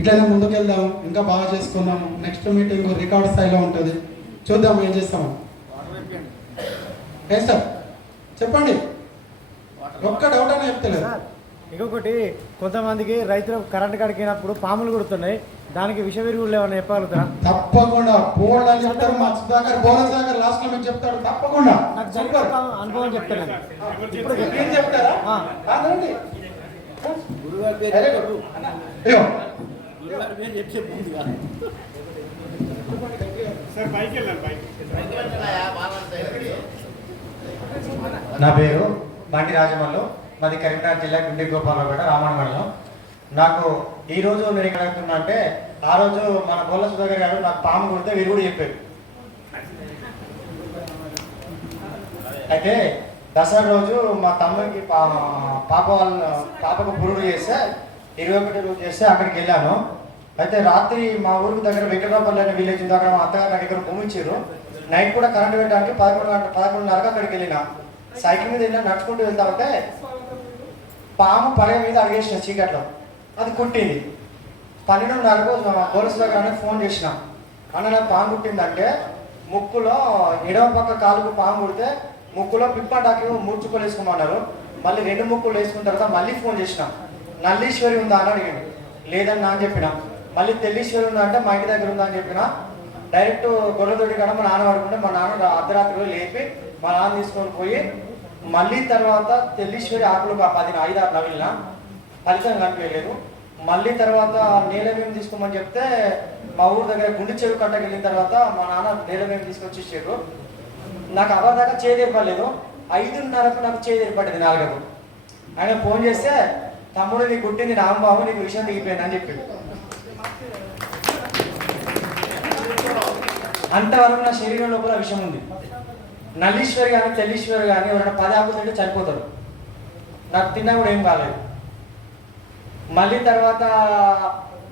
ఇట్లనే ముందుకెళ్దాం ఇంకా బాగా చేసుకుందాం నెక్స్ట్ మీటింగ్ రికార్డ్ స్థాయిలో ఉంటుంది. చూద్దాం ఏం చేస్తాము. ఏ సార్? చెప్పండి. ఒక్క డౌట్ అని చెప్తలేదు. సార్, ఇంకొకటి కొంతమందికి రైతులకు కరెంట్ కడిగినప్పుడు పాములు కొడుతున్నాయి. దానికి విష విరుగులు ఏమైనా చెప్పగలుగుతారా? తప్పకుండా. బోల్డ్ అని చెప్తారు మా సుధాకర్. బోల సాగర్ లాస్ట్లో మీకు చెప్తాడు. తప్పకుండా. నాకు జరిగిన అనుభవం చెప్తాను ఇప్పుడు ఏం చెప్తారా? గురుగారి నా పేరు బండి రాజమల్లు. మాది కరీంనగర్ జిల్లా గుండె గోపాలపేట రామణ మండలం. నాకు ఈ రోజు నేను ఇక్కడ అంటే ఆ రోజు మన బొల్ల సుధాకర్ గారు నాకు పాము కొడితే వీరు కూడా చెప్పారు. అయితే దసరా రోజు మా తమ్ముడికి పాప వాళ్ళ పాపకు పురుడు చేస్తే ఇరవై ఒకటి రోజు చేస్తే అక్కడికి వెళ్ళాను. అయితే రాత్రి మా ఊరికి దగ్గర వెంకటరాపల్లి అనే విలేజ్ ఉంది అక్కడ మా అత్తగారు నాకు ఇక్కడ నైట్ కూడా కరెంట్ పెట్టడానికి పదకొండు గంట పదకొండున్నరకు అక్కడికి వెళ్ళిన. సైకిల్ మీద వెళ్ళినా నడుచుకుంటూ వెళ్తా ఉంటే పాము పడగ మీద అడిగేసిన చీకట్లో. అది కుట్టింది. పన్నెండున్నరకు పోలీసు దగ్గర ఫోన్ చేసిన. అన్న నాకు పాము కుట్టిందంటే ముక్కులో ఎడమ పక్క కాలుకు పాము కుడితే ముక్కులో పిప్పటాకి మూర్చుకొని వేసుకోమన్నారు. మళ్ళీ రెండు ముక్కులు వేసుకున్న తర్వాత మళ్ళీ ఫోన్ చేసిన. నల్లీశ్వరి ఉందా అని అడిగింది. లేదని నా చెప్పిన. మళ్ళీ తెల్లీశ్వరి ఉందా అంటే మా ఇంటి దగ్గర ఉందా అని చెప్పిన డైరెక్ట్ గొర్రెతోటి కాడ మా నాన్న పడుకుంటే మా నాన్న అర్ధరాత్రిలో లేపి మా నాన్న తీసుకొని పోయి మళ్ళీ తర్వాత తెల్లీశ్వరి ఆకులు పది ఐదు ఆరు నవిలిన ఫలితం కనిపించలేదు. మళ్ళీ తర్వాత నీలమేమి తీసుకోమని చెప్తే మా ఊరు దగ్గర గుండె చెరువు కట్టకి వెళ్ళిన తర్వాత మా నాన్న నీలమేమి తీసుకొచ్చి ఇచ్చారు నాకు అవర్ దాకా చేదు ఏర్పడలేదు. ఐదున్నరకు నాకు చేదు ఏర్పడింది నాలుగకు. ఆయన ఫోన్ చేస్తే తమ్ముడు నీకు గుట్టింది రాంబాబు నీకు విషయం దిగిపోయింది అని చెప్పాడు. అంతవరకు నా శరీరం లోపల విషయం ఉంది. నల్లీశ్వరి కానీ తెల్లీశ్వరి కానీ ఎవరైనా పది ఆకులు తింటే చనిపోతారు. నాకు తిన్నా కూడా ఏం కాలేదు. మళ్ళీ తర్వాత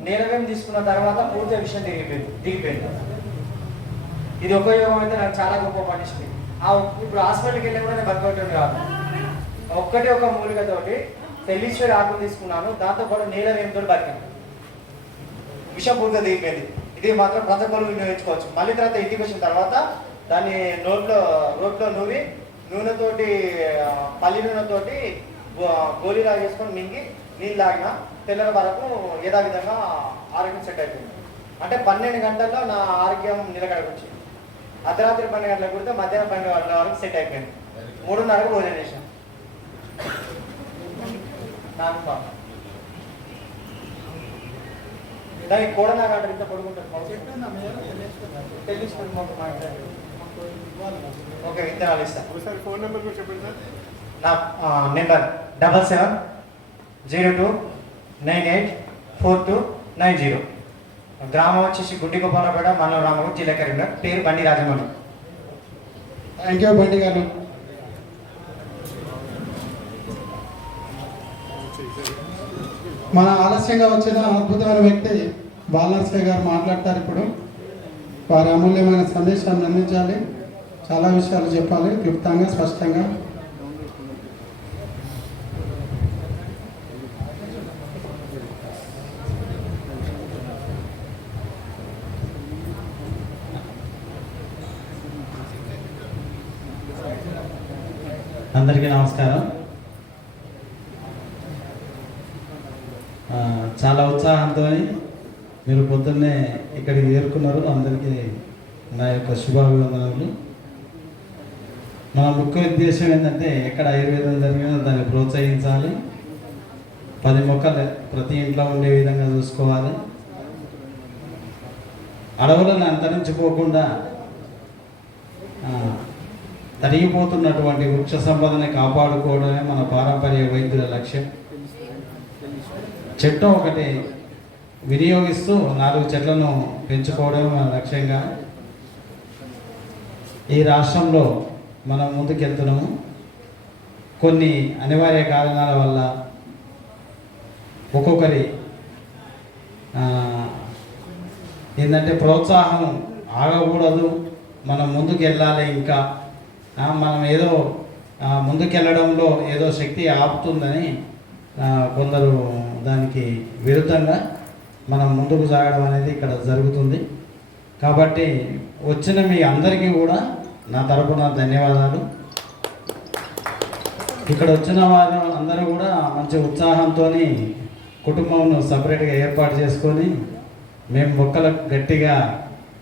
నీలవేం తీసుకున్న తర్వాత పూర్తిగా విషయం దిగిపోయింది దిగిపోయింది. ఇది ఒక యోగం అయితే నాకు చాలా గొప్ప పనిచింది ఆ ఇప్పుడు హాస్పిటల్కి వెళ్ళి కూడా నేను బతకటం కాదు. ఒక్కటి ఒక మూలికతోటి తెల్లీశ్వరి ఆకులు తీసుకున్నాను దాంతో పాటు నీలవేంతో బతికాను. విషం పూర్తిగా దిగిపోయింది. ఇది మాత్రం ప్రతి ఒక్కరు వినియోగించుకోవచ్చు. మళ్ళీ తర్వాత ఇంటికి వచ్చిన తర్వాత దాన్ని నోట్లో రోట్లో నూరి నూనెతోటి పల్లి నూనెతోటి గో- గోళీలా చేసుకొని మింగి నీళ్ళు తాగిన పిల్లల వరకు యథావిధంగా ఆరోగ్యం సెట్ అయిపోయింది. అంటే పన్నెండు గంటల్లో నా ఆరోగ్యం నిలకడకొచ్చింది అర్ధరాత్రి పన్నెండు గంటలకు కుడితే మధ్యాహ్నం పన్నెండు గంటల వరకు సెట్ అయిపోయింది. మూడున్నరకు భోజనం చేశాను నాకు పాప. దానికి కూడా నాకు అంటే ఇంత పడుకుంటారు మాకు. ఓకే విత్తనాలు ఇస్తాను ఒకసారి ఫోన్ నెంబర్ కూడా చెప్పండి సార్. నా number double seven zero two nine eight four two nine zero. గ్రామం వచ్చేసి గుడ్డి గోపాలపేట మన రామం జిల్లా కరీంనగర్. పేరు బండి రాజమౌళి. థ్యాంక్ యూ బండి గారు. మన ఆలస్యంగా వచ్చిన అద్భుతమైన వ్యక్తి బాలనర్సయ్య గారు మాట్లాడతారు ఇప్పుడు. వారి అమూల్యమైన సందేశాన్ని అందించాలి. చాలా విషయాలు చెప్పాలి. క్లుప్తంగా స్పష్టంగా. అందరికీ నమస్కారం ఆ, చాలా ఉత్సాహంతో మీరు పొద్దున్నే ఇక్కడికి చేరుకున్నారు. అందరికీ నా యొక్క శుభాభివందనలు మన ముఖ్య ఉద్దేశం ఏంటంటే ఎక్కడ ఆయుర్వేదం జరిగినా దాన్ని ప్రోత్సహించాలి. పది మొక్కలు ప్రతి ఇంట్లో ఉండే విధంగా చూసుకోవాలి. అడవులను అంతరించిపోకుండా తరిగిపోతున్నటువంటి వృక్ష సంపదని కాపాడుకోవడమే మన పారంపర్య వైద్యుల లక్ష్యం. చెట్టు ఒకటి వినియోగిస్తూ నాలుగు చెట్లను పెంచుకోవడమే మన లక్ష్యంగా. ఈ రాష్ట్రంలో మనం ముందుకెళ్తున్నాము. కొన్ని అనివార్య కారణాల వల్ల ఒక్కొక్కరి ఏంటంటే ప్రోత్సాహం ఆగకూడదు. మనం ముందుకు వెళ్ళాలి ఇంకా మనం ఏదో ముందుకెళ్ళడంలో ఏదో శక్తి ఆపుతుందని కొందరు దానికి విరుద్ధంగా మనం ముందుకు సాగడం అనేది ఇక్కడ జరుగుతుంది. కాబట్టి వచ్చిన మీ అందరికీ కూడా నా తరపున ధన్యవాదాలు. ఇక్కడ వచ్చిన వారు అందరూ కూడా మంచి ఉత్సాహంతో కుటుంబంను సపరేట్గా ఏర్పాటు చేసుకొని మేము మొక్కలకు గట్టిగా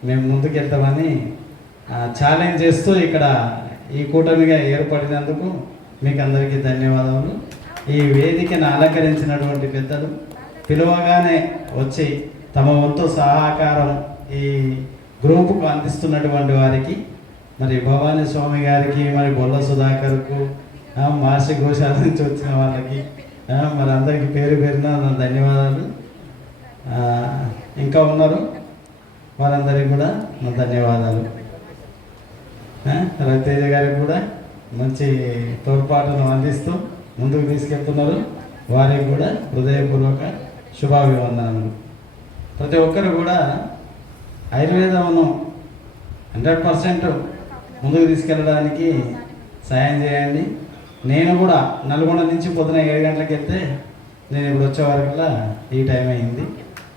మేము ముందుకెళ్తామని ఛాలెంజ్ చేస్తూ ఇక్కడ ఈ కూటమిగా ఏర్పడినందుకు మీకు అందరికీ ధన్యవాదాలు. ఈ వేదికను అలంకరించినటువంటి పెద్దలు పిలువగానే వచ్చి తమ వంతు సహకారం ఈ గ్రూపుకు అందిస్తున్నటువంటి వారికి మరి భవానీ స్వామి గారికి మరి బొల్ల సుధాకర్కు ఆ, మాసి నుంచి వచ్చిన వాళ్ళకి మరి అందరికీ పేరు పేరున నా ధన్యవాదాలు. ఇంకా ఉన్నారు వారందరికీ కూడా నా ధన్యవాదాలు. రవితేజ గారికి కూడా మంచి తోడ్పాటును అందిస్తూ ముందుకు తీసుకెళ్తున్నారు. వారికి కూడా హృదయపూర్వక శుభాభివందనములు. ప్రతి ఒక్కరు కూడా ఆయుర్వేదమును హండ్రెడ్ పర్సెంట్ ముందుకు తీసుకెళ్ళడానికి సాయం చేయండి. నేను కూడా నల్గొండ నుంచి పొద్దున ఏడు గంటలకు వెళ్తే నేను ఇప్పుడు వచ్చేవారికల్లా ఈ టైం అయింది.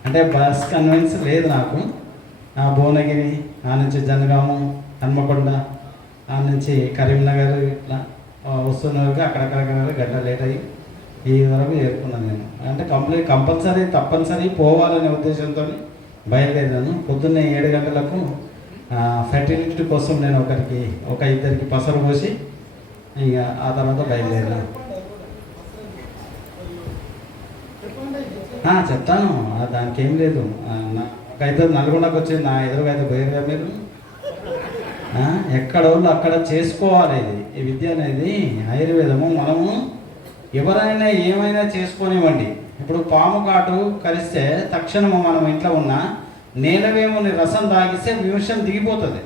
అంటే బస్ కన్వెన్స్ లేదు నాకు. ఆ భువనగిరి ఆ నుంచి జనగాము హన్మకొండ ఆ నుంచి కరీంనగర్ ఇట్లా ఆ, వస్తున్న అక్కడక్కడక్కడ గంట లేట్ అయ్యి ఈ వరకు చేరుకున్నాను నేను. అంటే కంప్లీట్ కంపల్సరీ తప్పనిసరి పోవాలనే ఉద్దేశంతో బయలుదేరాను పొద్దున్నే ఏడు గంటలకు ఫెర్టిలిటీ కోసం నేను ఒకరికి ఒక ఇద్దరికి పసరు పోసి ఇక ఆ తర్వాత బయలుదేరాను. చెప్తాను. దానికి ఏం లేదు నా- ఒక ఇద్దరు నల్గొండకు వచ్చి నా ఎదురుగా అయితే బయలుదేరా మీరు? ఎక్కడ వాళ్ళు అక్కడ చేసుకోవాలి ఇది. ఈ విద్య అనేది ఆయుర్వేదము మనము ఎవరైనా ఏమైనా చేసుకోనివ్వండి. ఇప్పుడు పాము కాటు కలిస్తే తక్షణము మనం ఇంట్లో ఉన్న నేలవేముని రసం తాగిస్తే విషం దిగిపోతుంది.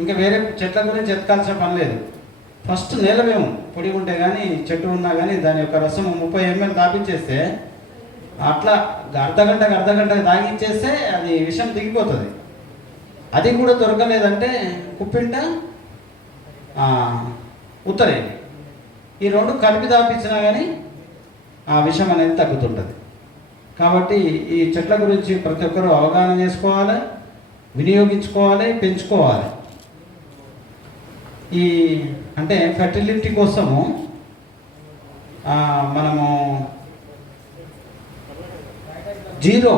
ఇంకా వేరే చెట్ల గురించి ఎత్తుకాల్సిన పని లేదు. ఫస్ట్ నేలవేము. పొడి ఉంటే కానీ చెట్టు ఉన్నా కానీ దాని యొక్క రసం ముప్పై ఎంఎల్ తాపించేస్తే అట్లా అర్ధగంటకు అర్ధగంటకు తాగిచ్చేస్తే అది విషం దిగిపోతుంది. అది కూడా దొరకలేదంటే కుప్పింట ఆ, ఉత్తరేణి ఈ రెండు కలిపి దాపించినా కానీ ఆ విషం అనేది తగ్గుతుంటుంది. కాబట్టి ఈ చెట్ల గురించి ప్రతి ఒక్కరూ అవగాహన చేసుకోవాలి వినియోగించుకోవాలి పెంచుకోవాలి. ఈ అంటే ఫెర్టిలిటీ కోసము మనము జీరో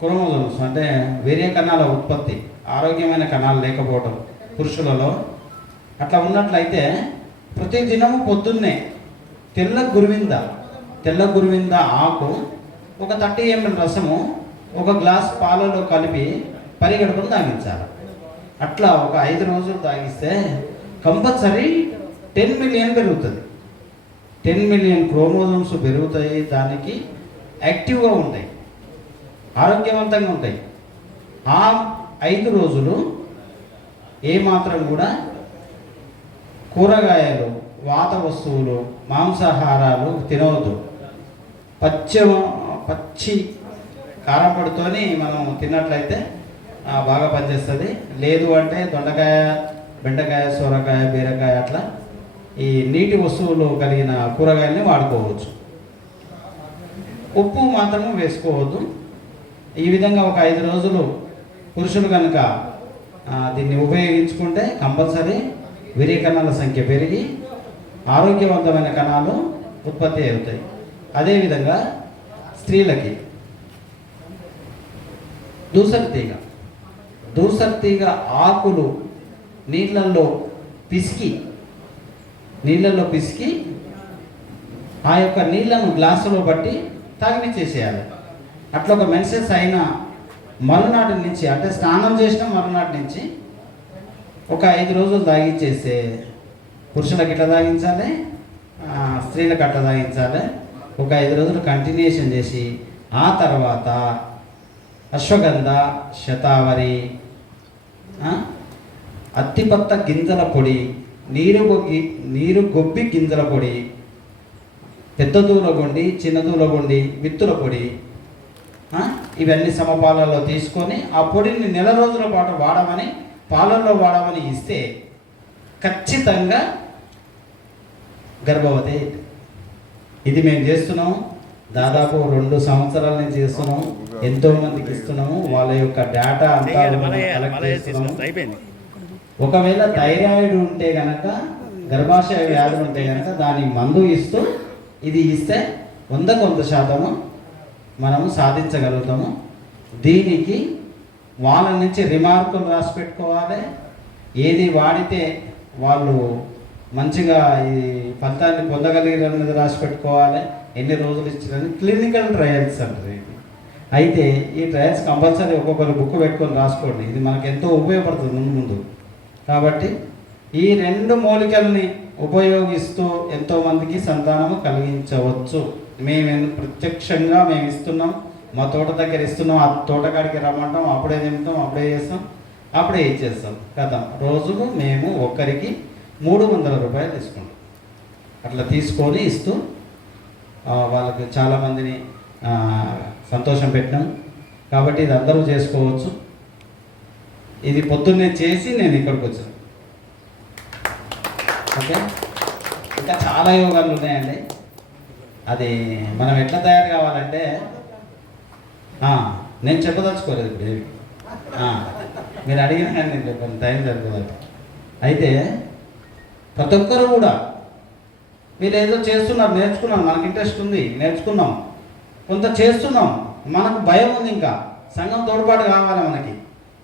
క్రోమోజోమ్స్ అంటే వేరే కణాల ఉత్పత్తి ఆరోగ్యమైన కణాలు లేకపోవడం పురుషులలో. అట్లా ఉన్నట్లయితే ప్రతి దినము పొద్దున్నే తెల్ల గురువింద తెల్ల గురువింద ఆకు ఒక థర్టీ ఎంఎల్ రసము ఒక గ్లాస్ పాలలో కలిపి పరిగెడుకుని తాగించాలి. అట్లా ఒక ఐదు రోజులు తాగిస్తే కంపల్సరీ టెన్ మిలియన్ పెరుగుతుంది. టెన్ మిలియన్ క్రోమోజోమ్స్ పెరుగుతాయి దానికి యాక్టివ్గా ఉంటాయి ఆరోగ్యవంతంగా ఉంటాయి. ఆ ఐదు రోజులు ఏమాత్రం కూడా కూరగాయలు వాత వస్తువులు మాంసాహారాలు తినవద్దు. పచ్చ పచ్చి కారపొడితోని మనం తిన్నట్లయితే బాగా పనిచేస్తుంది. లేదు అంటే దొండకాయ బెండకాయ సొరకాయ బీరకాయ అట్లా ఈ నీటి వస్తువులు కలిగిన కూరగాయల్ని వాడుకోవచ్చు. ఉప్పు మాత్రము వేసుకోవద్దు. ఈ విధంగా ఒక ఐదు రోజులు పురుషులు కనుక దీన్ని ఉపయోగించుకుంటే కంపల్సరీ విరి కణాల సంఖ్య పెరిగి ఆరోగ్యవంతమైన కణాలు ఉత్పత్తి అవుతాయి. అదేవిధంగా స్త్రీలకి దూసరి తీగ. దూసరి తీగ ఆకులు నీళ్ళల్లో పిసికి నీళ్ళల్లో పిసికి ఆ యొక్క నీళ్ళను గ్లాసులో బట్టి తాగినిచ్చేసేయాలి అట్లా ఒక మెన్సెస్ అయిన మరునాటి నుంచి అంటే స్నానం చేసిన మరునాటి నుంచి ఒక ఐదు రోజులు తాగించేస్తే పురుషులకు ఇట్లా తాగించాలి స్త్రీలకు అట్లా తాగించాలి ఒక ఐదు రోజులు కంటిన్యూషన్ చేసి ఆ తర్వాత అశ్వగంధ శతావరి అత్తిపత్త గింజల పొడి నీరు గొగ్గి నీరు గొబ్బి గింజల పొడి పెద్ద దూలగొండి చిన్న దూలగొండి విత్తుల పొడి ఇవన్నీ సమపాలలో తీసుకొని ఆ పొడిని నెల రోజుల పాటు వాడమని పాలల్లో వాడమని ఇస్తే ఖచ్చితంగా గర్భవతి. ఇది మేము చేస్తున్నాం దాదాపు రెండు సంవత్సరాల నుంచి చేస్తున్నాం ఎంతో మందికి ఇస్తున్నాము. వాళ్ళ యొక్క డేటా అంతా కలెక్ట్ చేస్తున్నాము. ఒకవేళ థైరాయిడ్ ఉంటే గనక గర్భాశయ వ్యాధులు ఉంటే గనక దాని మందు ఇస్తూ ఇది ఇస్తే వంద శాతము మనము సాధించగలుగుతాము. దీనికి వాళ్ళ నుంచి రిమార్కులు రాసి పెట్టుకోవాలి. ఏది వాడితే వాళ్ళు మంచిగా ఈ ఫలితాన్ని అనేది రాసి పెట్టుకోవాలి. ఎన్ని రోజులు ఇచ్చారని క్లినికల్ ట్రయల్స్ అంటారు ఇది. అయితే ఈ ట్రయల్స్ కంపల్సరీ ఒక్కొక్కరు బుక్ పెట్టుకొని రాసుకోండి. ఇది మనకు ఎంతో ఉపయోగపడుతుంది ముందు ముందు. కాబట్టి ఈ రెండు మూలికల్ని ఉపయోగిస్తూ ఎంతోమందికి సంతానము కలిగించవచ్చు. మేము ప్రత్యక్షంగా మేము ఇస్తున్నాం మా తోట దగ్గర ఇస్తున్నాం ఆ తోటకాడికి రమ్మంటాం అప్పుడే తింటాం అప్పుడే చేస్తాం అప్పుడే ఇచ్చేస్తాం. కదా? రోజుకు మేము ఒక్కరికి మూడు వందల రూపాయలు తీసుకుంటాం. అట్లా తీసుకొని ఇస్తూ వాళ్ళకి చాలామందిని సంతోషం పెట్టినాం. కాబట్టి ఇది అందరూ చేసుకోవచ్చు. ఇది పొద్దున్నే చేసి నేను ఇక్కడికి వచ్చాను. ఓకే? ఇంకా చాలా యోగాలు ఉన్నాయండి. అది మనం ఎట్లా తయారు కావాలంటే నేను చెప్పదలుచుకోలేదు ఇప్పుడు ఏమి. మీరు అడిగిన కానీ నేను చెప్పాను టైం జరుగుతుంది అయితే ప్రతి ఒక్కరు కూడా మీరు ఏదో చేస్తున్నారు నేర్చుకున్నాం మనకి ఇంట్రెస్ట్ ఉంది నేర్చుకున్నాం. కొంత చేస్తున్నాం మనకు భయం ఉంది ఇంకా. సంఘం తోడ్పాటు కావాలి మనకి.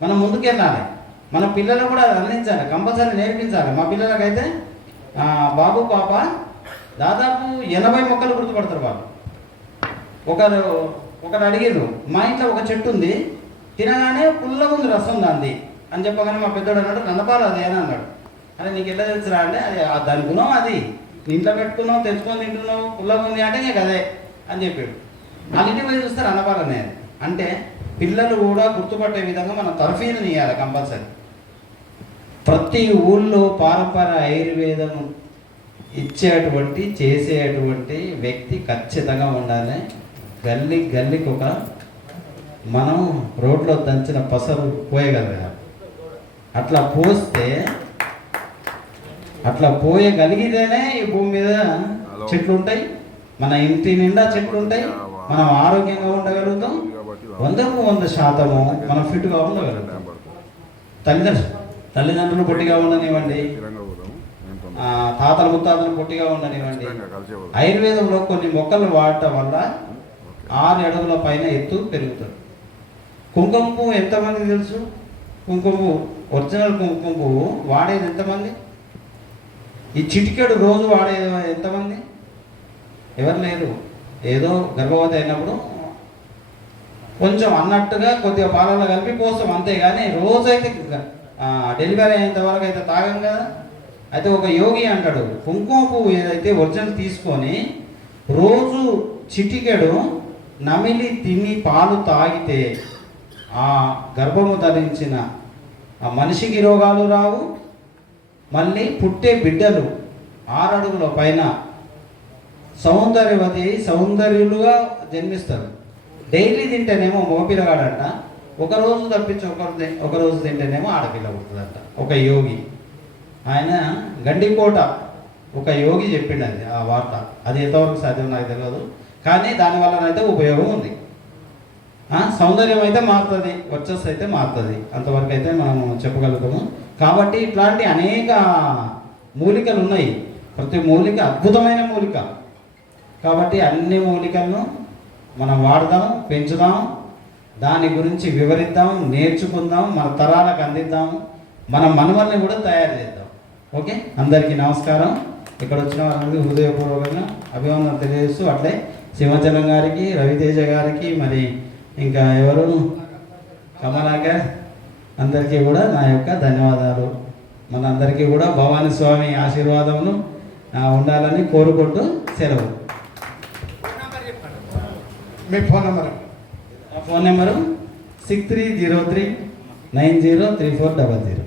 మనం ముందుకెళ్ళాలి. మన పిల్లలు కూడా అందించాలి కంపల్సరీ నేర్పించాలి. మా పిల్లలకైతే బాబు పాప దాదాపు ఎనభై మొక్కలు గుర్తుపడతారు వాళ్ళు. ఒకరు ఒకరు అడిగారు మా ఇంట్లో ఒక చెట్టు ఉంది తినగానే పుల్లగా ఉంది రసం దాంది. అని చెప్పగానే మా పెద్దోడు అన్నాడు నన్నపాలు అదేనా అని అన్నాడు. అరే నీకు ఎలా తెలుసురా? అంటే అది దాని గుణం అది. ఇంట్లో పెట్టుకున్నావు తెచ్చుకొని తింటున్నావు పుల్లగా ఉంది అంటే నీకు అదే. అని చెప్పాడు. వాళ్ళ పోయి చూస్తారు అన్నపాలు అనేది. అంటే పిల్లలు కూడా గుర్తుపట్టే విధంగా మనం తర్ఫీదుని ఇవ్వాలి కంపల్సరీ. ప్రతి ఊళ్ళో పారపర ఆయుర్వేదం ఇచ్చేటువంటి చేసేటువంటి వ్యక్తి ఖచ్చితంగా ఉండాలి. గల్లీ గల్లీకి ఒక మనం రోడ్లో దంచిన పసరు పోయగలగాలి అట్లా పోస్తే అట్లా పోయగలిగితేనే ఈ భూమి మీద చెట్లు ఉంటాయి మన ఇంటి నిండా చెట్లు ఉంటాయి మనం ఆరోగ్యంగా ఉండగలుగుతాం. వందకు వంద శాతము మనం ఫిట్గా ఉండగలుగుతాం. తల్లిదండ్రులు తల్లిదండ్రులు పొట్టిగా ఉండనివ్వండి. తాతలు ముత్తాతలు పొట్టిగా ఉండనివ్వండి. ఆయుర్వేదంలో కొన్ని మొక్కలు వాడటం వల్ల ఆరు అడుగుల పైన ఎత్తు పెరుగుతుంది. కుంకుమ పువ్వు ఎంతమంది తెలుసు? కుంకుమ పువ్వు ఒరిజినల్ కుంకుమ పువ్వు వాడేది ఎంతమంది? ఈ చిటికెడు రోజు వాడేది ఎంతమంది? ఎవరు లేరు. ఏదో గర్భవతి అయినప్పుడు కొంచెం అన్నట్టుగా కొద్దిగా పాలలో కలిపి పోస్తాం అంతేగాని రోజైతే డెలివరీ అయ్యేంత వరకు అయితే తాగం కదా. అయితే ఒక యోగి అంటాడు కుంకుమ పువ్వు ఏదైతే ఒరిజినల్ తీసుకొని రోజు చిటికెడు నమిలి తిని పాలు తాగితే ఆ గర్భము ధరించిన ఆ మనిషికి రోగాలు రావు మళ్ళీ పుట్టే బిడ్డలు ఆరడుగుల పైన సౌందర్యవతి సౌందర్యులుగా జన్మిస్తారు. డైలీ తింటేనేమో మగపిల్లగాడంట ఒక రోజు తప్పించి ఒకరు ఒకరోజు తింటేనేమో ఆడపిల్ల పుడుతుందంట. ఒక యోగి. ఆయన గండికోట ఒక యోగి చెప్పిండు అది ఆ వార్త. అది ఎంతవరకు సాధ్యం నాకు తెలియదు కానీ దానివల్లనైతే ఉపయోగం ఉంది. సౌందర్యం అయితే మారుతుంది వర్చస్సు అయితే మారుతుంది. అంతవరకు అయితే మనము చెప్పగలుగుతాము. కాబట్టి ఇట్లాంటి అనేక మూలికలు ఉన్నాయి. ప్రతి మూలిక అద్భుతమైన మూలిక. కాబట్టి అన్ని మూలికలను మనం వాడదాం పెంచుదాం. దాని గురించి వివరిద్దాం నేర్చుకుందాం మన తరాలకు అందిద్దాం. మన మనవల్ని కూడా తయారు చేద్దాం. ఓకే? అందరికీ నమస్కారం. ఇక్కడ వచ్చిన వారందరికీ హృదయపూర్వకంగా అభివందనం తెలియజేస్తూ అట్లే సింహాచలం గారికి రవితేజ గారికి మరి ఇంకా ఎవరు? కమలాకర్. అందరికీ కూడా నా యొక్క ధన్యవాదాలు. మనందరికీ కూడా భవానీ స్వామి ఆశీర్వాదములు ఆ, ఉండాలని కోరుకుంటూ సెలవు. మీ ఫోన్ నెంబర్. నా phone number six three zero three nine zero three four double zero.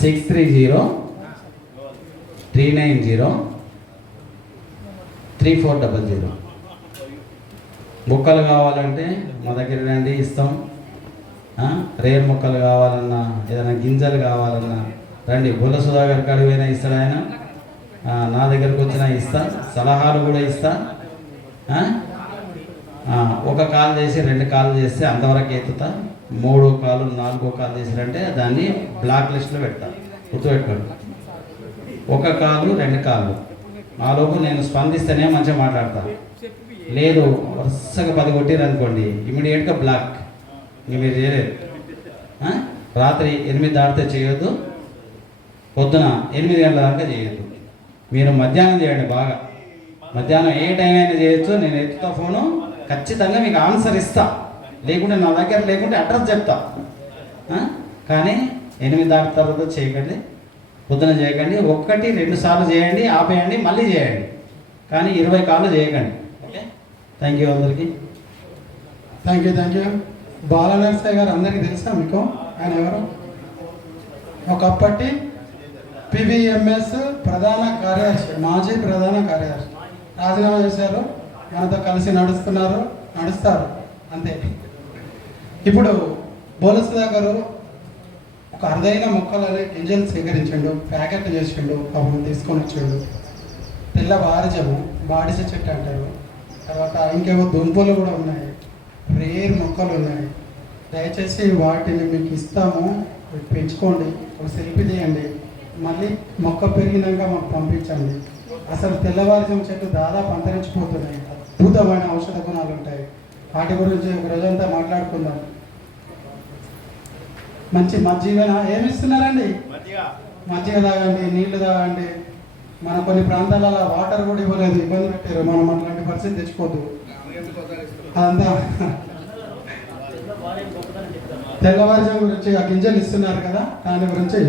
Six three zero three nine zero three four double zero. మొక్కలు కావాలంటే మా దగ్గర రండి ఇస్తాం. రేర్ మొక్కలు కావాలన్నా ఏదైనా గింజలు కావాలన్నా రండి. బుల్ల సుధాకర్ కడివైనా ఇస్తాడు ఆయన? నా దగ్గరకు వచ్చినా ఇస్తా. సలహాలు కూడా ఇస్తా. ఒక కాల్ చేసి రెండు కాల్ చేస్తే అంతవరకు ఎత్తుతా. మూడో కాలు నాలుగో కాలు తీసారంటే దాన్ని బ్లాక్ లిస్ట్లో పెడతాను గుర్తుపెట్టుకోండి. ఒక కాలు రెండు కాలు. ఆలోపు నేను స్పందిస్తేనే మంచిగా మాట్లాడతాను లేదు వరుసగా పది కొట్టిరు అనుకోండి ఇమీడియట్గా బ్లాక్. ఇంక మీరు చేయలేదు రాత్రి ఎనిమిది దాటితే చేయొద్దు. పొద్దున ఎనిమిది గంటల దాకా చేయొద్దు. మీరు మధ్యాహ్నం చేయండి బాగా. మధ్యాహ్నం ఏ టైం అయినా చేయొచ్చు. నేను ఎత్తుతా ఫోను. ఖచ్చితంగా మీకు ఆన్సర్ ఇస్తాను లేకుంటే నా దగ్గర లేకుంటే అడ్రస్ చెప్తా. కానీ ఎనిమిది దాటిన తర్వాత చేయకండి పొద్దున చేయకండి ఒక్కటి రెండు సార్లు చేయండి ఆపేయండి మళ్ళీ చేయండి. కానీ ఇరవై కాళ్ళు చేయకండి. ఓకే? థ్యాంక్ యూ అందరికీ. Thank you thank you Balanarasaiah గారు అందరికీ తెలుసా మీకు? ఆయన ఎవరు? ఒకప్పటి పివిఎంఎస్ ప్రధాన కార్యదర్శి మాజీ ప్రధాన కార్యదర్శి. రాజీనామా చేశారు. మనతో కలిసి నడుస్తున్నారు నడుస్తారు. అంతే. ఇప్పుడు బోలసుదా గారు ఒక అరుదైన మొక్కలని గింజలు సేకరించండు ప్యాకెట్ చేసిండు పాపం తీసుకొని వచ్చాడు. తెల్ల వారిజము బాడిస చెట్టు అంటారు. తర్వాత ఇంకేవో దుంపలు కూడా ఉన్నాయి. రేర్ మొక్కలు ఉన్నాయి. దయచేసి వాటిని మీకు ఇస్తాము. పెంచుకోండి. ఒక సెల్ఫీ తీయండి. మళ్ళీ మొక్క పెరిగినాక మాకు పంపించండి. అసలు తెల్లవారుజాము చెట్టు దాదాపు అంతరించిపోతున్నాయి. అద్భుతమైన ఔషధ గుణాలు ఉంటాయి. వాటి గురించి ఒక రోజంతా మాట్లాడుకుందాం. మంచి మజ్జిగ ఏమి ఇస్తున్నారండి మజ్జిగ. తాగండి నీళ్ళు తాగండి. మన కొన్ని ప్రాంతాలలో వాటర్ కూడా ఇవ్వలేదు ఇబ్బంది పెట్టారు. మనం అట్లాంటి పరిస్థితి తెచ్చుకోవద్దు. అదంతా తెల్లవారుజాము గురించి ఆ గింజలు ఇస్తున్నారు కదా దాని గురించి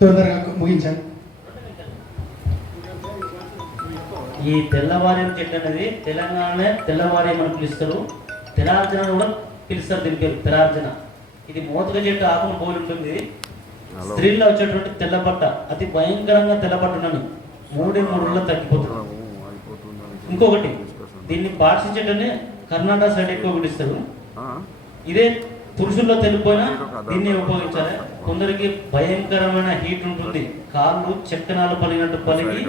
తొందరగా ముగించండి ఈ తెల్లవారేం చెట్టు అనేది తెలంగాణ తెల్లవారేం అని పిలుస్తారు. తెలార్జన కూడా పిలుస్తారు దీని పేరు తెలార్జన. ఇది మోతక చెట్టు ఆకును పోలి ఉంటుంది. స్త్రీల్లో వచ్చేటువంటి తెల్లబట్ట అతి భయంకరంగా తెల్లబట్ట మూడే మూడు రోజుల్లో తగ్గిపోతుంది. ఇంకొకటి దీన్ని పార్సి చెట్టుని కర్ణాటక సైడ్ ఎక్కువ పిలుస్తారు ఇదే పురుషుల్లో తెలిపోయినా దీన్ని ఉపయోగించాలి. కొందరికి భయంకరమైన హీట్ ఉంటుంది. కాళ్ళు చెక్కనాలు పలిగినట్టు పలిగి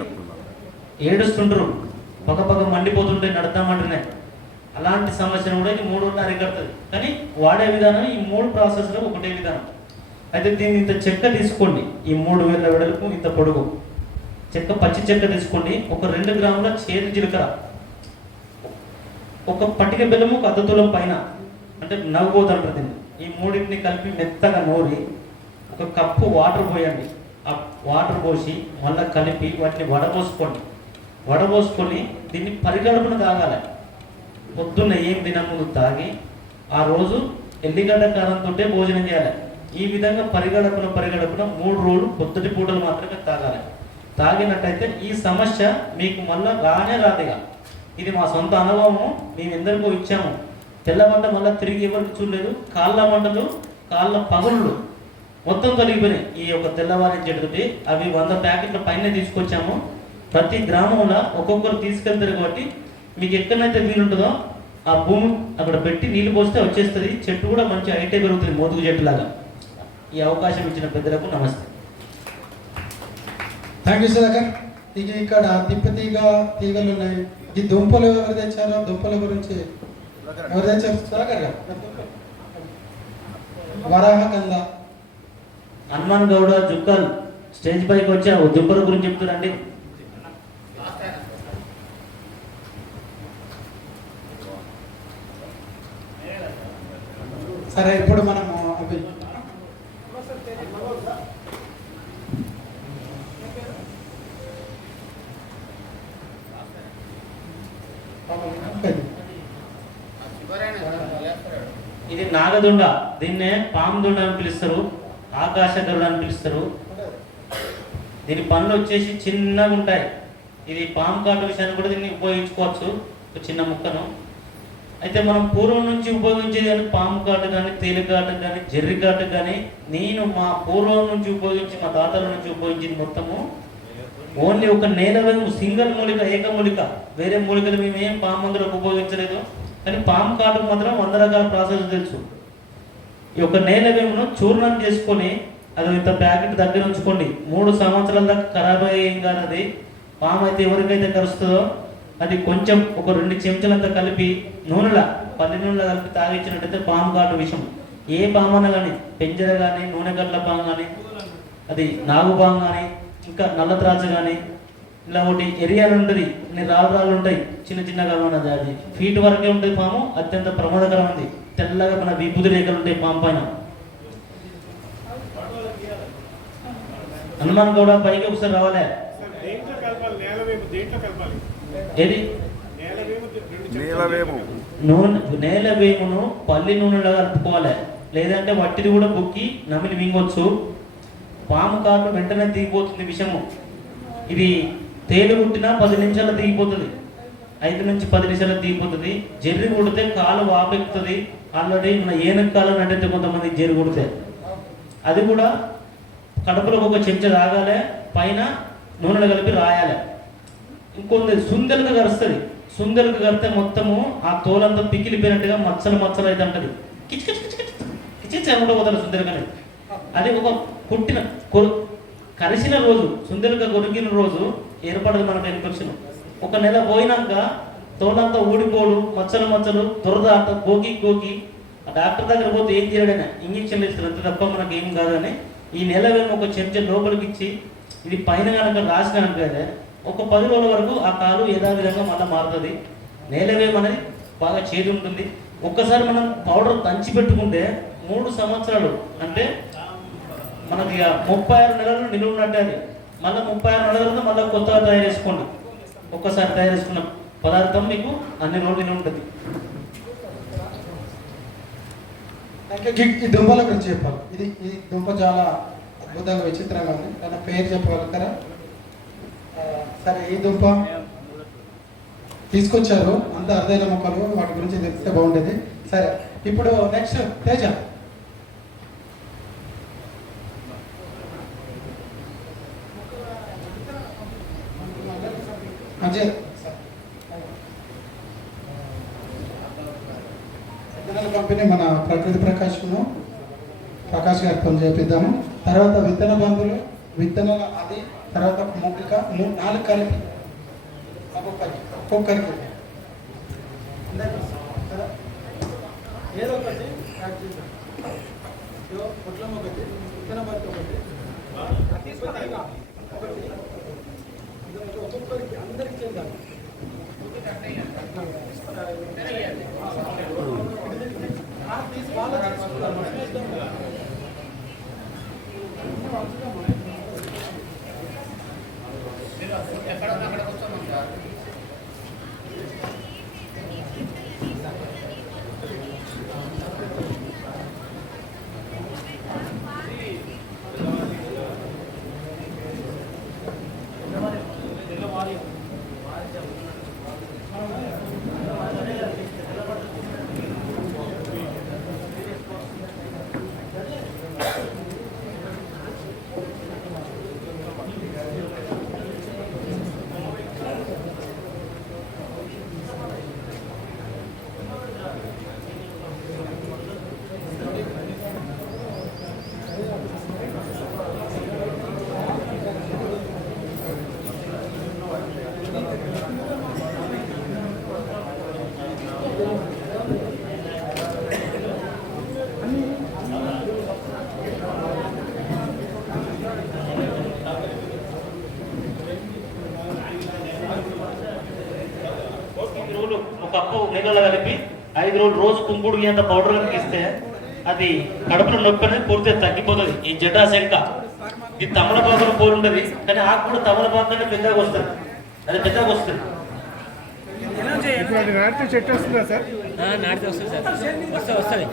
ఏడుస్తుంటారు పగ పగ మండిపోతుంటే నడతామంటేనే అలాంటి సంవత్సరం కూడా ఈ మూడు అరికడుతుంది కానీ వాడే విధానం ఈ మూడు ప్రాసెస్లో ఒకటే విధానం. అయితే దీన్ని ఇంత చెక్క తీసుకోండి. ఈ మూడు వేల వెడల్పు ఇంత పొడుగు. చెక్క పచ్చి చెక్క తీసుకోండి. ఒక రెండు గ్రాముల చేతి జీలకర్ర. ఒక పటిక బెల్లము ఒక అద్దతులం పైన. అంటే నవ్వుపోతుంటారు దీన్ని ఈ మూడింటిని కలిపి మెత్తగా నూరి ఒక కప్పు వాటర్ పోయండి. ఆ వాటర్ పోసి మళ్ళీ కలిపి వాటిని వడపోసుకోండి. వడపోసుకొని దీన్ని పరిగడుపున తాగాలి. పొద్దున్న ఏం తిన తాగి ఆ రోజు ఎల్లిగడ్డ కారంతో భోజనం చేయాలి. ఈ విధంగా పరిగడపున పరిగడపున మూడు రోజులు పొద్దుటి పూటలు మాత్రమే తాగాలి. తాగినట్టయితే ఈ సమస్య మీకు మళ్ళీ రానే రాదుగా ఇది మా సొంత అనుభవము మేము ఎందరికో ఇచ్చాము. తెల్లమంట మళ్ళీ తిరిగి ఎవరికి చూడలేదు. కాళ్ళ మంటలు కాళ్ళ పగుళ్ళు మొత్తం తొలగిపోయినాయి. ఈ యొక్క తెల్లవారి చెట్టుతోటి అవి వంద ప్యాకెట్ల పైన తీసుకొచ్చాము. ప్రతి గ్రామంలో ఒక్కొక్కరు తీసుకెళ్తారు కాబట్టి మీకు ఎక్కడైతే వీలుంటుందో ఆ భూమి అక్కడ పెట్టి నీళ్ళు పోస్తే వచ్చేస్తుంది. చెట్టు కూడా మంచి హైటే పెరుగుతుంది మోదుగు చెట్టు లాగా ఈ అవకాశం ఇచ్చిన పెద్దలకు నమస్తే. థ్యాంక్ యూ సుధాకర్ ఇక ఇక్కడ తిప్పతీగ తీగలు ఉన్నాయి. ఈ దుంపలు ఎవరు తెచ్చారో? దుంపల గురించి ఎవరు తెచ్చారు? సుధాకర్ గారు. వరాహ కంద హనుమాన్ గౌడ జుక్కల్ స్టేజ్ పైకి వచ్చి దుంపల గురించి చెప్తారండి సరే ఇప్పుడు మనము అవి ఇది నాగదుండ. దీన్నే పాము దుండ అని పిలుస్తారు. ఆకాశ గరుడ అని పిలుస్తారు. దీని పనులు వచ్చేసి చిన్నగా ఉంటాయి ఇది పాము కాటు విషయాన్ని కూడా దీన్ని ఉపయోగించుకోవచ్చు. ఒక చిన్న ముక్కను. అయితే మనం పూర్వం నుంచి ఉపయోగించేది కానీ పాము కాటు కానీ తేలికాటు కానీ జర్రి కాటు కానీ నేను మా పూర్వం నుంచి ఉపయోగించి మా తాతల నుంచి ఉపయోగించింది మొత్తము ఓన్లీ ఒక నేల వైపు సింగిల్ మూలిక ఏక మూలిక. వేరే మూలికలు మేము ఏం పాము మందులకు ఉపయోగించలేదు. కానీ పాము కాటు మాత్రం వంద రకాల ప్రాసెస్ తెలుసు. ఈ యొక్క నేల వేమును చూర్ణం చేసుకొని అది ఇంత ప్యాకెట్ దగ్గర ఉంచుకోండి. మూడు సంవత్సరాల దాకా ఖరాబ్ అయ్యేం కాదు అది. పాము అయితే ఎవరికైతే కరుస్తుందో అది కొంచెం ఒక రెండు చెంచాలంతా కలిపి నూనెల పల్లి నూనెలో కలిపి తాగించినట్టయితే పాము కాటు విషం. ఏ పాము కానీ పెంజర కానీ నూనె గడ్ల పాము కానీ అది నాగు పాము కానీ ఇంకా నల్ల త్రాచ కానీ ఇలా ఒకటి ఎరియాలు ఉంటుంది కొన్ని రాళ్ళు రాళ్ళు ఉంటాయి చిన్న చిన్నగా ఉన్నది అది. ఫీట్ వరకే ఉంటుంది పాము అత్యంత ప్రమాదకరం ఉంది తెల్లగా మన విభూతి రేఖలు ఉంటాయి పాము పైన. హనుమాన్ గౌడ పైకి ఒకసారి రావాలే. ఏది? నూనె నేల వేమును పల్లి నూనెలో కలుపుకోవాలి లేదంటే వట్టిది కూడా బుక్కి నమిలి మింగొచ్చు. పాము కాటు వెంటనే దిగిపోతుంది విషము. ఇది తేలు కుట్టినా పది నిమిషాలు దిగిపోతుంది. ఐదు నుంచి పది నిమిషాలు దిగిపోతుంది. జర్రి కుడితే కాలు వాపెక్కుతుంది. ఆల్రెడీ మన ఏనుగు కాలు నడితే కొంతమంది జర్రి కుడితే. అది కూడా కడుపులో ఒక చెంచా తాగాలి. పైన నూనెలో కలిపి రాయాలి. ఇంకొంది సుందెలకు కరుస్తుంది సుందెలకు కరితే మొత్తము ఆ తోలంతా పికిలిపోయినట్టుగా మచ్చలు మచ్చలు అయితే అంటది కిచ్ కిచ్ పోతారు సుందెలకు అది ఒక కుట్టిన కొరు కరిసిన రోజు సుందెలుగా కొరికిన రోజు ఏర్పడదు మనకు ఇన్ఫెక్షన్ ఒక నెల పోయినాక తోలంతా ఊడిపోడు మచ్చలు మచ్చలు దురద అంత గోకి గోకి ఆ డాక్టర్ దగ్గర పోతే ఏం చేయడైనా ఇంజక్షన్లు ఇస్తారు అంత తప్ప మనకి ఏం కాదని ఈ నెల మేము ఒక చెంచా లోపలికి ఇచ్చి ఇది పైన కనుక రాసిన కనుక ఒక పది రోజుల వరకు ఆ కాలు యథావిధంగా మళ్ళీ మారుతుంది. నేలవేమనేది బాగా చేదు ఉంటుంది. ఒక్కసారి మనం పౌడర్ దంచి పెట్టుకుంటే మూడు సంవత్సరాలు అంటే మనకి ఇక ముప్పై ఆరు నెలలు నిలువ ఉన్నట్టే అది. మళ్ళీ ముప్పై ఆరు నెలల మళ్ళీ కొత్తగా తయారు చేసుకోండి. ఒక్కసారి తయారు చేసుకున్న పదార్థం మీకు అన్ని రోజులు నిలువ ఉంటుంది. ఈ దుంపల గురించి చెప్పాలి. ఇది ఈ దుంప చాలా అద్భుతంగా విచిత్రంగా ఉంది. దాని పేరు చెప్పగలుగుతారా? సరే ఈ దుంప. తీసుకొచ్చారు. అంత అరుదైన మొక్కలు. వాటి గురించి తెలిస్తే బాగుండేది. సరే ఇప్పుడు నెక్స్ట్ తేజ. అజయ్. విత్తనాల పంపిణీ మన ప్రకృతి ప్రకాశ్ను ప్రకాష్ పని చేపిద్దాము తర్వాత విత్తన బంధులు విత్తనాల అది తర్వాత మొక్క మూడు నాలుగు కలిపి ఒక్కొక్కరికి ఒక్కొక్కరికి ఏదో ఒకటి యాడ్ చేద్దాం. పొట్లం ఒకటి విత్తన బట్టి ఒకటి ఒకటి. ఇదిగో ఒక్కొక్కరికి అందరికి చేద్దాం ఆ, తీసి వాళ్ళకి తీసుకుందాం. ఐదు రోజులు ఒక కప్పు నీళ్ళలో కలిపి రోజులు రోజు కుంకుడు అంత పౌడర్ కనుక ఇస్తే అది కడుపులో నొప్పి అనేది పూర్తిగా తగ్గిపోతుంది. ఈ జటాశంక ఇది తమలపాకులు పోలు ఉంటుంది కానీ ఆకు కూడా తమలపాకు కంటే పెద్దగా వస్తుంది. అది పెద్దగా వస్తుంది. నాటితే చెట్టు వస్తుందా సార్? నాటితే వస్తుంది సార్. వస్తే వస్తుంది.